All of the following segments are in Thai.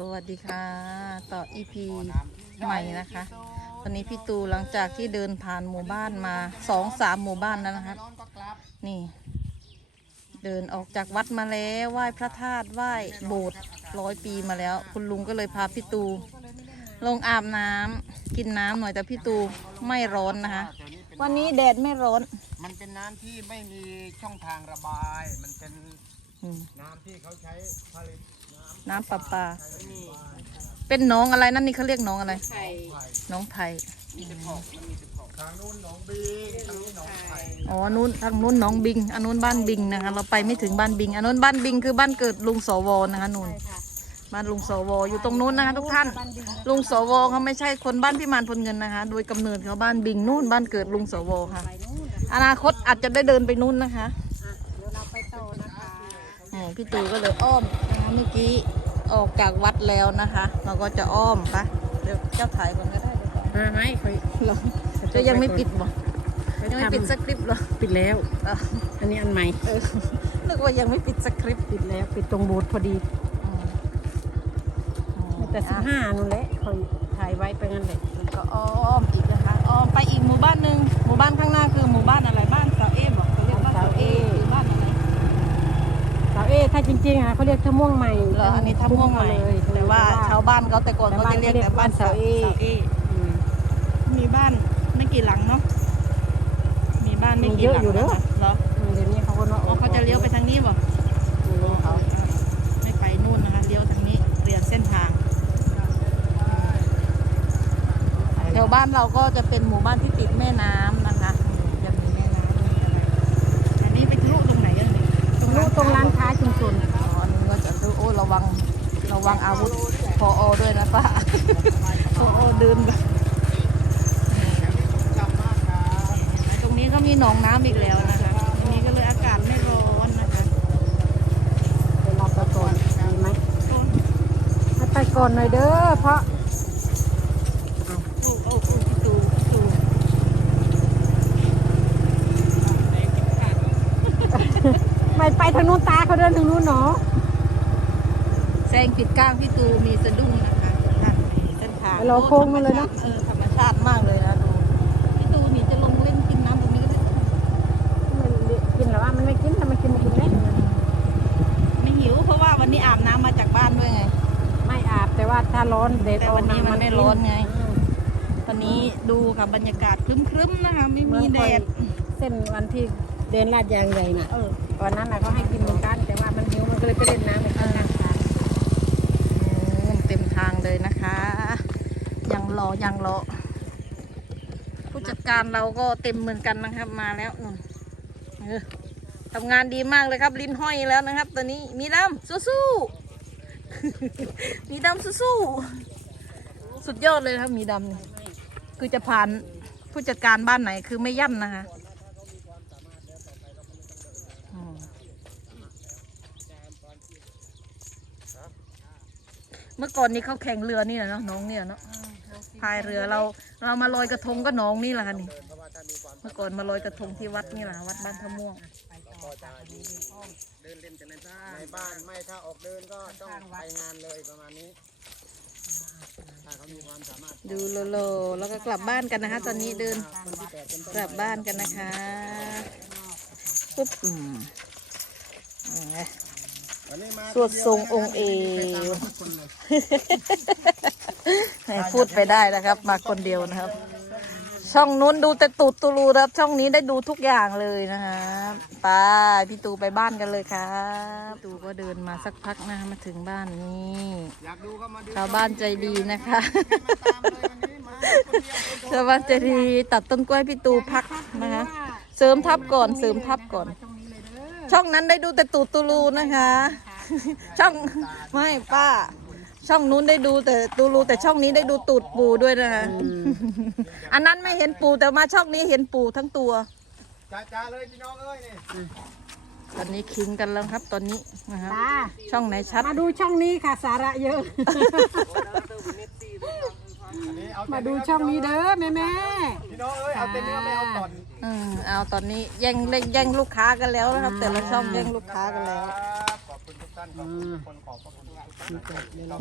สวัสดีค่ะ ต่อ EP ใหม่นะคะวันนี้พี่ตูหลังจากที่เดินผ่านหมู่บ้านมาสองสามหมู่บ้านแล้วนะครับนี่ เดินออกจากวัดมาแล้วไหว้พระธาตุไหว้โบสถ์ร้อยปีมาแล้ว คุณลุงก็เลยพาพี่ตูลงอาบน้ำกินน้ำหน่อยแต่พี่ตูไม่ร้อนนะคะ วันนี้แดดไม่ร้อน มันเป็นน้ำที่ไม่มีช่องทางระบาย มันเป็นอืมน้ำที่เขาใช้ผลิต น้ำประปลาเป็นหน้องอะไรนั่นนี่เขาเรียกหน้องอะไร ไข่หน้องไผ่ทางนู้นหนองบีทางนี้หนองไผ่อ๋อนู้นทางนู้นหน้องบิงอันนู้นบ้านบิงนะคะ เราไปไม่ถึงบ้านบิงอันนู้นบ้านบิงคือบ้านเกิดลุงสวนะคะนู่นบ้านลุงสวอยู่ตรงนู้นนะคะทุกท่าน ลุงสวเขาไม่ใช่คนบ้านพิมานพลเงินนะคะ โดยกำเนิดเขาบ้านบิงนู่นบ้านเกิดลุงสวค่ะ ไปนู่นนะอนาคตอาจจะได้เดินไปนู่นนะคะ อะเดี๋ยวเราไปต่อนะคะ อ๋อ พี่ตูก็เลยอ้อมนะคะเมื่อกี้ออกจากวัดแล้วนะคะ เราก็จะอ้อมปะเดี๋ยวเจ้าถ่ายก่อนก็ได้เดี๋ยวก่อนมาไหมคอยเหรอจะยังไม่ปิดบ่ยังไม่ปิดสคริปต์เหรอปิดแล้วอะอันนี้อันใหม่ เออนึกว่ายังไม่ปิดสคริปต์ปิดแล้ว ปิดตรงบูธพอดี อืมอ๋อแต่สิบห้านู่นแหละคอยถ่ายไว้ไปงั้นแหละแล้วก็อ้อมอีกนะคะอ้อมไปอีกหมู่บ้านหนึ่งหมู่บ้านข้างหน้าคือหมู่บ้านอะไรบ้านเสาเอบอกเขาเรียกว่าเสาเอหรือบ้านอะไร สาวเอถ้าจริงๆอะเขาเรียกท่าม่วงใหม่เหรออันนี้ทับม่วงใหม่ เลยแต่ว่าชาวบ้านเขาแต่ก่อนเขาจะเรียกแต่บ้านเสาเออืม มีบ้านไม่กี่หลังเนาะมีบ้านไม่กี่หลังมีเยอะอยู่เด้อ นะคะเหรอเดี๋ยวนี้เขาก็เนาะอ๋อเขาจะเลี้ยวไปทางนี้บ่ไม่รู้เขาไม่ไปนู่นนะคะเลี้ยวทางนี้เปลี่ยนเส้นทาง แถวบ้านเราก็จะเป็นหมู่บ้านที่ติดแม่น้ำนะคะจะมีแม่น้ำมีอะไรอันนี้ไปทะลุตรงไหนอะเนี่ยตรงนู้นตรงร้านค้าชุมชน อ๋ออันนี้ก็จะดูโอ้ระวังระ วังอาวุธพออด้วยนะป้าพออเดินแบบตรงนี้ก็มีหนองน้ำอีกแล้วนะคะตรงนี้ก็เลยอากาศไม่ร้อนนะคะไปรับไปก่อนดีไหมให้ไปก่อนหน่อยเด้อเพราะโอ้โอ้โอ้พี่ตูพี่ตูไม่ไปทางนู้นตาเขาเดินทางนู้นเนาะ แซงผิดก้างพี่ตูมีสะดุ้งนะคะนั่นเส้นทางไปรอโค้งมาเลยนะ เออธรรมชาติมากเลยนะดูพี่ตูนี่จะลงเล่นกินน้ำตรงนี้ก็ได้มันกินหรอว่ามันไม่กินทำไมกินไม่กินเล่นไม่หิวเพราะว่าวันนี้อาบน้ำมาจากบ้านด้วยไง ไม่อาบแต่ว่าถ้าร้อนเด็กแต่วันนี้มันไม่ร้อนไงวันนี้ดูค่ะบรรยากาศครึ้มๆนะคะไม่มีแดดเส้นวันที่เดินลาดยางใหญ่น่ะเออวันนั้นน่ะเขาให้กินเหมือนกันแต่ว่ามันหิวมันก็เลยไปเล่นน้ำในข้า เลยนะคะ ยังรอยังรอผู้จัดการเราก็เต็มเหมือนกันนะครับมาแล้วนู่นทำงานดีมากเลยครับ ลิ้นห้อยแล้วนะครับ ตอนนี้มีดำสู้ๆมีดำสู้ๆสุดยอดเลยครับมีดำนี่คือจะผ่านผู้จัดการบ้านไหนคือไม่ย่ำนะคะ เมื่อก่อนนี้เขาแข่งเรือนี่แหละเนาะน้องเนี่ยเนาะพายเรือเราเรามาลอยกระทงก็น้องนี่แหละค่ะนี่ เมื่อก่อนมาลอยกระทงที่วัดนี่แหละวัดบ้านทะม่วงเดินเล่นกันในบ้านในบ้านไม่ถ้าออกเดินก็ต้องไปงานเลยประมาณนี้ถ้าเขามีความสามารถดูโลโลแล้วก็กลับบ้านกันนะคะ ตอนนี้เดินคนที่แปดเป็นต้นกลับบ้านกันนะคะปุ๊บอืม สวดทรงองค์เอวให้พูดไปได้นะครับ มาคนเดียวนะครับ ช่องนู้นดูแต่ตูดตูรูครับ ช่องนี้ได้ดูทุกอย่างเลยนะคะไปพี่ตูไปบ้านกันเลยครับตูก็เดินมาสักพักนะคะมาถึงบ้านนี้อยากดูก็มาชาวบ้านใจดีนะคะชาวบ้านใจดีตัดต้นกล้วยพี่ตูพักนะคะเสริมทับก่อนเสริมทับก่อน ช่องนั้นได้ดูแต่ตูดตูรูนะคะ ช่องไม่ป้า ช่องนู้นได้ดูแต่ตูรูแต่ช่องนี้ได้ดูตูดปูด้วยนะคะอันนั้นไม่เห็นปูแต่มาช่องนี้เห็นปูทั้งตัวจ้าจ้าเลยพี่น้องเอ้ยนี่ตอนนี้คิงกันแล้วครับตอนนี้นะครับ ตาช่องไหนชัดมาดูช่องนี้ค่ะสาระเยอะอันนี้เอา มาแต่ดูเนื้อช่องนี้เด้อแม่แม่พี่น้องเอ้ยเอาแต่เนื้อไม่เอาตอนอืมเอาตอนนี้แย่งเล่นแย่งลูกค้ากันแล้วนะครับ แต่ละช่องแย่งลูกค้ากันแล้วครับขอบคุณทุกท่านขอบคุณทุกคนขอบพระคุณทุก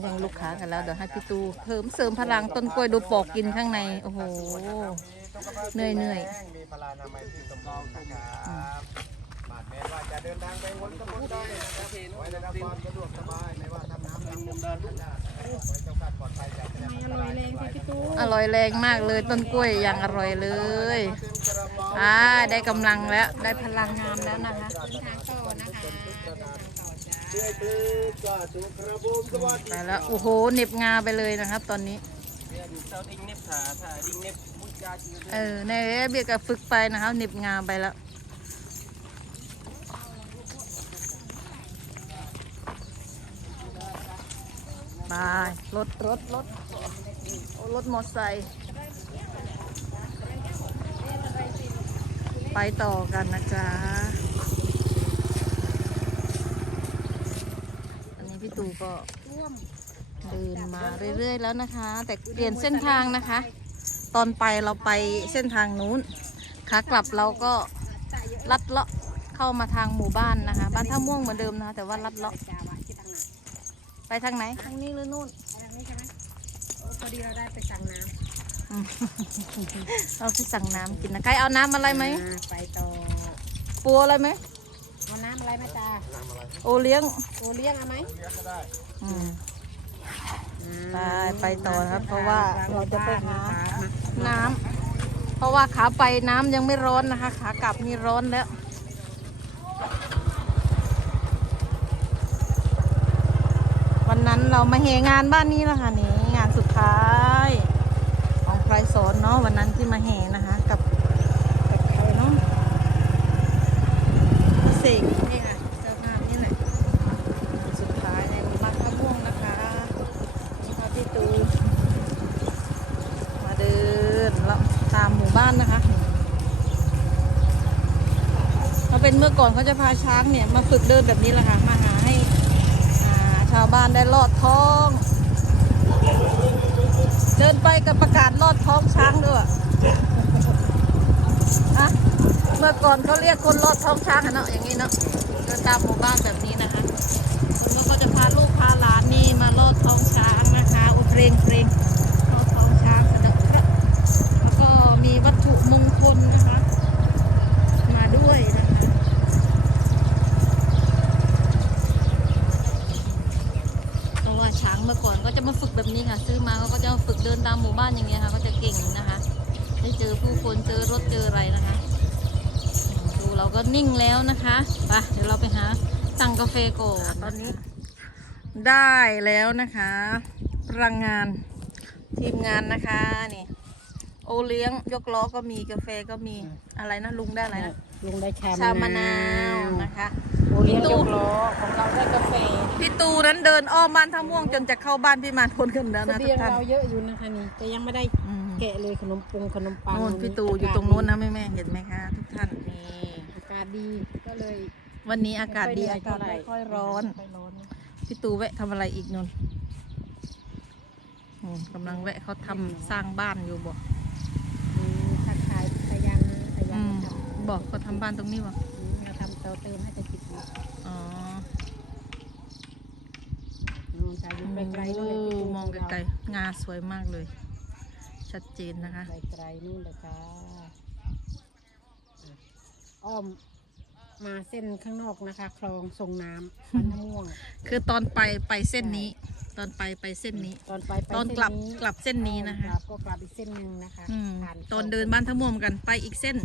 ยังลูกค้ากันแล้วเดี๋ยวให้พี่ตูเพิ่มเสริมพลังต้นกล้วยดูปอกกินข้างในโอ้โหเหนื่อยเหนื่อยมีพลานามัยที่สมบูรณ์นะครับบาดแม้ว่าจะเดินทางไปวนก็วนได้นะครับไว้ได้รับความสะดวกสบายไม่ว่าทำ อร่อยแรงมากเลยต้นกล้วยยังอร่อยเลยอ่าได้กำลังแล้วได้พลังงามแล้วนะคะนะคะไปแล้วโอ้โหเน็บงาไปเลยนะครับ ตอนนี้เออในเบียกับฝึกไปนะครับเน็บงาไปแล้ว รถรถรถโอ้รถมอเตอร์ไซค์ไปต่อกันนะจ๊ะอันนี้พี่ตู่ก็เดินมาเรื่อยๆแล้วนะคะ แต่เปลี่ยนเส้นทางนะคะ ตอนไปเราไปเส้นทางนู้นขากลับเราก็ลัดเลาะเข้ามาทางหมู่บ้านนะคะ บ้านท่าม่วงเหมือนเดิมนะคะแต่ว่าลัดเลาะ ทางไหน ทางนี้หรือนู่นทางนี้ใช่ไหมโอ้พอดีเราได้ไปสั่งน้อืมเราไปสั่งน้ำกินนะใครเอาน้ำอะไรำไหมอ่าไปต่อปัวอะไรไหมเอาน้ำอะไรไหมาจ้าโอเลี้ยงโอเลี้ยงเอาไหมอืมอืมไปไปต่อครับ เพราะว่าเราจะไปหามาน้ำเพราะว่าขาไปน้ำยังไม่ร้อนนะคะ ขากลับนี่ร้อนแล้ว วันนั้น เรามาเฮงานบ้านนี้นะคะนี่งานสุดท้ายของใครสอนเนาะวันนั้นที่มาเฮนะคะ กับกับใครเนาะเสกนี่ค่ะเจ้างานนี่แหละสุดท้ายในบ้านพระม่วงนะคะนี่ค่ะพี่ตูมาเดินแล้วตามหมู่บ้านนะคะเราเป็นเมื่อก่อนเขาจะพาช้างเนี่ยมาฝึกเดินแบบนี้แหละค่ะมาหาให้อ่าชาวบ้านได้ลอดท้อง เดินไปกับประกาศลอดท้องช้างด้วยอะเมื่อก่อนเขาเรียกคนลอดท้องช้างอะเนาะอย่างนี้เนาะเดินตามหมู่บ้านแบบนี้นะคะ ก็นิ่งแล้วนะคะไปเดี๋ยวเราไปหาสั่งกาแฟก่อนตอนนี้ ได้แล้วนะคะพลังงานทีมงานนะคะนี่โอเลี้ยงยกล้อก็มีกาแฟก็มีอะไรนะลุงได้อะไรนะลุงได้ชาชามะนาวนะคะโอเลี้ยงยกล้อของเราได้กาแฟพี่ตูนั้นเดินอ้อมบ้านท่าม่วงจนจะเข้าบ้านพี่มานพลกันแล้วเสนะทุบียกงท่านเราเยอะอยู่นะคะนี่แต่ยังไม่ได้อืมแกะเลยขนมปงขนมปังโน่นพี่ตูอยู่ตรงโน้นนะแม่แม่ๆเห็นไหมคะทุกท่านนี่อากา ศดีก็เลยวันนี้อากาศดีอากาศไม่ค่อยร้อนไม่ค่อยร้อนนะพี่ตูแวะทำอะไรอีกนุ่นอืมกำลังแวะเขาทำสร้างบ้านอยู่บ่อืมทักทายพยันนะพยัอืนมทำบอกเขาทำบ้านตรงนี้บ่อืมเราทำเตาเติมให้จะติดอยู่อ๋อนู่นจ้ะอยู่ไกลๆนู่นเลยพี่ตูมองไกลๆงาสวยมากเลย ชัดเจนนะคะ ไกลๆนู่นเลยจ้าอ้อม มาเส้นข้างนอกนะคะ คลองส่งน้ำมันน้ำม่วง คือตอนไปไปเส้นนี้ ตอนไปไปเส้นนี้ ตอนไปไปตอนกลับกลับเส้นนี้นะคะ กลับก็กลับอีกเส้นหนึ่งนะคะอืมผ่าตอนเดินบ้านทะม่วมกันไปอีกเส้น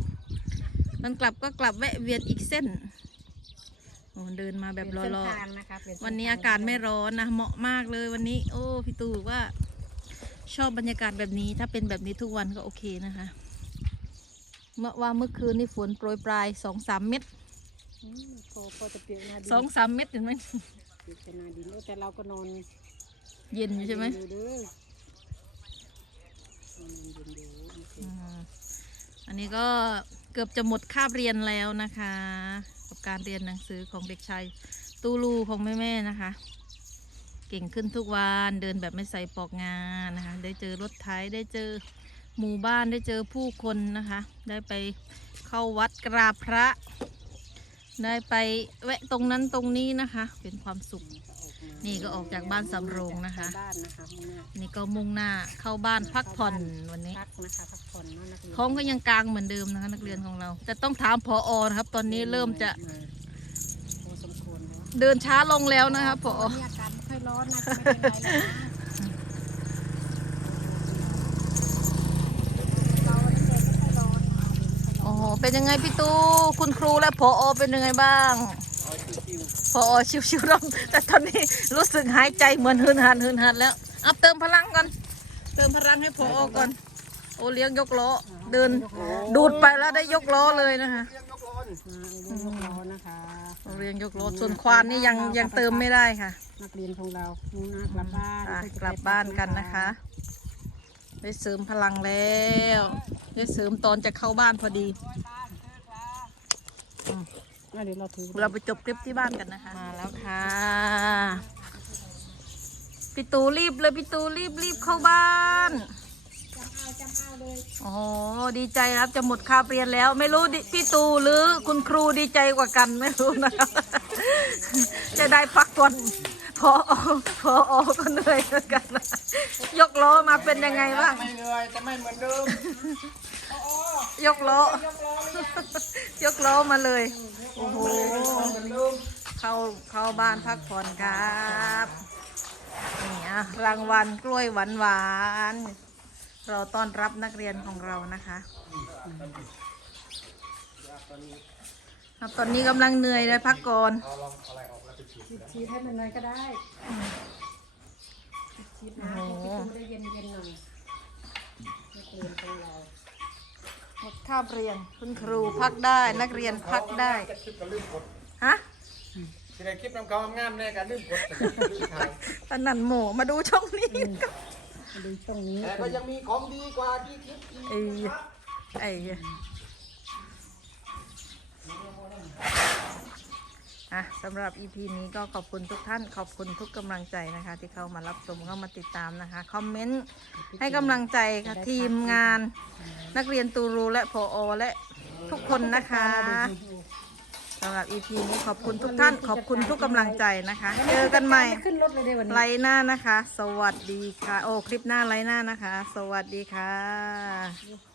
ตอนกลับก็กลับแวะเวียนอีกเส้นโอ้เดินมาแบบเปลี่ยนรอเส้นทางนะคะเปลี่ยๆเส้วันนี้ทงอากาศไม่ร้อนนะ เหมาะมากเลยวันนี้ โอ้พี่ตู่บอกว่า ชอบบรรยากาศแบบนี้ ถ้าเป็นแบบนี้ทุกวันก็โอเคนะคะ เมื่อว่าเมื่อคืนนี่ฝนโปรยปลายสองสามเม็ดอืม พอพอจะเปียกหนาดินสองสามเม็ดเห็นไหมเปียกแต่หนาดินโอ้แต่เราก็นอนเย็นอยู่ใช่ไหมอยู่เด้อนอนเย็นอยู่โอเคอืมอันนี้ก็เกือบจะหมดคาบเรียนแล้วนะคะ กับการเรียนหนังสือของเด็กชายตูลูของแม่ๆนะคะ เก่งขึ้นทุกวันเดินแบบไม่ใส่ปลอกงานนะคะ ได้เจอรถไถได้เจอหมู่บ้านได้เจอผู้คนนะคะ ได้ไปเข้าวัดกราบพระ ได้ไปแวะตรงนั้นตรงนี้นะคะ เป็นความสุขก็ออกนี่ก็ออกจากบ้านสำโรงนะคะ บ้านนะคะมุ่งหน้านี่ก็มุ่งหน้าเข้าบ้านพักผ่อนวันนี้พักนะคะพักผ่อนเนาะนักเรียนท้องก็ยังกลางเหมือนเดิมนะคะ นักเรียนของเรา แต่ต้องถามพออนะครับ ตอนนี้เริ่มจะมาพอสมควรแล้วเดินช้าลงแล้วนะคะพอวันนี้อากาศไม่ค่อยร้อนนะไม่เป็นไรแล้วนะเราวันนี้แดดไม่ค่อยร้อน โอ้โห เป็นยังไงพี่ตูคุณครูและพออเป็นยังไงบ้างพอชิวๆรอบแต่ตอนนี้รู้สึกหายใจเหมือนหืนหันหืนหันแล้วเอาเติมพลังก่อน เติมพลังให้พออก่อน โอเลี้ยงยกล้อเดินดูดไปแล้วได้ยกล้อเลยนะคะเรียกยกล้อนี่มาเรียนร้อนนะคะโอเลี้ยงยกล้อส่วนควานนี่ยังยังเติมไม่ได้ค่ะ นักเรียนของเรามุ่งหน้ากลับบ้านอะเพื่อจะกลับบ้านกันนะคะ ได้เสริมพลังแล้ว ได้เสริมตอนจะเข้าบ้านพอดีอะเดี๋ยวเราถือเราไปจบคลิปที่บ้านกันนะคะ มาแล้วค่ะพี่ตูรีบเลยพี่ตูรีบรีบเข้าบ้านโอ้โหดีใจครับจะหมดคาบเรียนแล้ว ไม่รู้ดิพี่ตูหรือคุณครูดีใจกว่ากันไม่รู้นะครับจะได้พักผ่อน พอพอก็เหนื่อยเหมือนกันนะยกล้อมาเป็นยังไงบ้างไม่เหนื่อยแต่ไม่เหมือนเดิมยกล้อยกล้อมาเลย โอ้โหเหมือนเดิมเข้าเข้าบ้านพักผ่อนครับนี่อะรางวัลกล้วยหวานหวานๆเราต้อนรับนักเรียนของเรานะคะครับตอนนี้กำลังเหนื่อยเลยพักก่อน ชีสให้มันหน่อยก็ได้ชีสนะให้พี่ตูได้เย็นเย็นๆหน่อยนักเรียนของเราหมดข้าวเรียนคุณครูพักได้นักเรียนพักได้จะคลิปก็ลืมกดฮะที่ได้คลิปน้ำเขางามแน่กันลืมกดแต่ลืมถ่ายปนันหมูมาดูช่องนี้มาดูช่องนี้แต่ก็ยังมีของดีกว่าที่คลิปอีกไอ้ไอ้อะสำหรับ EP นี้ก็ขอบคุณทุกท่านขอบคุณทุกกำลังใจนะคะ ที่เข้ามารับชมเข้ามาติดตามนะคะคอมเมนต์ให้กำลังใจค่ะทีมงาน นักเรียนตูรูและพออและทุกคนนะคะสำหรับ EP นี้ขอบคุณทุกท่านขอบคุณทุกกำลังใจนะคะ เจอกันใหม่ขึ้นรถเลยเดี๋ยววันนี้ไลน์หน้านะคะ สวัสดีค่ะ โอ้คลิปหน้าไลน์หน้านะคะ สวัสดีค่ะ